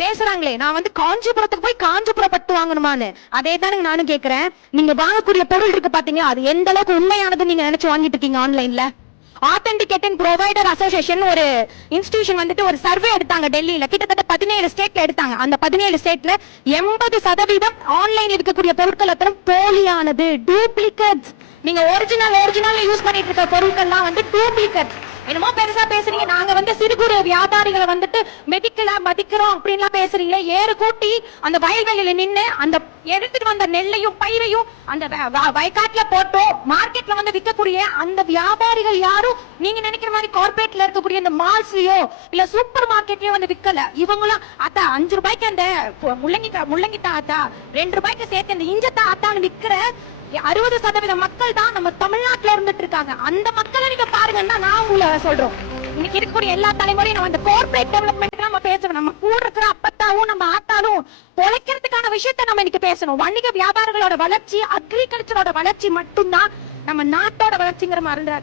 பேசுறாங்களே, நான் வந்து காஞ்சிபுரத்துக்கு போய் காஞ்சிபுரம் பட்டு வாங்கணுமான்னு. அதே தானுங்க நானும் கேக்குறேன். நீங்க வாங்கக்கூடிய பொருள் இருக்கு பாத்தீங்களா, அது எந்த அளவுக்கு உண்மையானது நீங்க நினைச்சு வாங்கிட்டு இருக்கீங்க ஆன்லைன்ல. ஆத்தென்டிகேட்டிங் ப்ரொவைடர் அசோசியேஷன் ஒரு இன்ஸ்டிடியூஷன் வந்துட்டு ஒரு சர்வே எடுத்தாங்க டெல்லியில. கிட்டத்தட்ட 17 ஸ்டேட்ல எடுத்தாங்க. அந்த 17 ஸ்டேட்ல 80% ஆன்லைன் இருக்கக்கூடிய பொருட்கள் அத்தனை போலியானது, டூப்ளிகேட்ஸ். நீங்க ஒரிஜினல் யூஸ் பண்ணிட்டு இருக்க பொருட்கள்லாம் வந்து டூப்ளிகேட். என்னமோ பெருசா பேசுறீங்க. நாங்க வந்து சிறு குறு வியாபாரிகளை வந்துட்டு மதிக்கிறோம் அப்படின்லாம் பேசுறீங்களே. ஏறு கூட்டி அந்த வயல்வெளியில நின்று அந்த எடுத்துட்டு வந்த நெல்லையும் பயிரையும் அந்த வயக்காட்டுல போட்டு மார்க்கெட்ல வந்து விற்கக்கூடிய அந்த வியாபாரிகள் யாரும் நீங்க நினைக்கிற மாதிரி கார்பரேட்ல இருக்கக்கூடிய இந்த மால்ஸ்லயோ இல்ல சூப்பர் மார்க்கெட்லயோ வந்து விற்கல. இவங்களும் அத்தா 5 ரூபாய்க்கு அந்த முள்ளங்கிட்டா அத்தா 2 ரூபாய்க்கு சேர்த்து அந்த இஞ்சத்தா அத்தான்னு விற்கிற 60% மக்கள் தான் நம்ம தமிழ்நாட்டுல இருந்துட்டு இருக்காங்க. அந்த மக்களை நீங்க பாருங்கன்னா நான் உங்களை சொல்றோம். இன்னைக்கு இருக்கக்கூடிய எல்லா தலைமுறையும் நம்ம இந்த கார்பரேட் டெவலப்மெண்ட் நம்ம பேசணும். நம்ம கூட இருக்கிற அப்பத்தாவும் நம்ம ஆத்தாலும் பொழைக்கிறதுக்கான விஷயத்த நம்ம இன்னைக்கு பேசணும். வணிக வியாபாரங்களோட வளர்ச்சி, அக்ரிகல்ச்சரோட வளர்ச்சி மட்டும்தான் நம்ம நாட்டோட வளர்ச்சிங்கிற மறந்துடாது.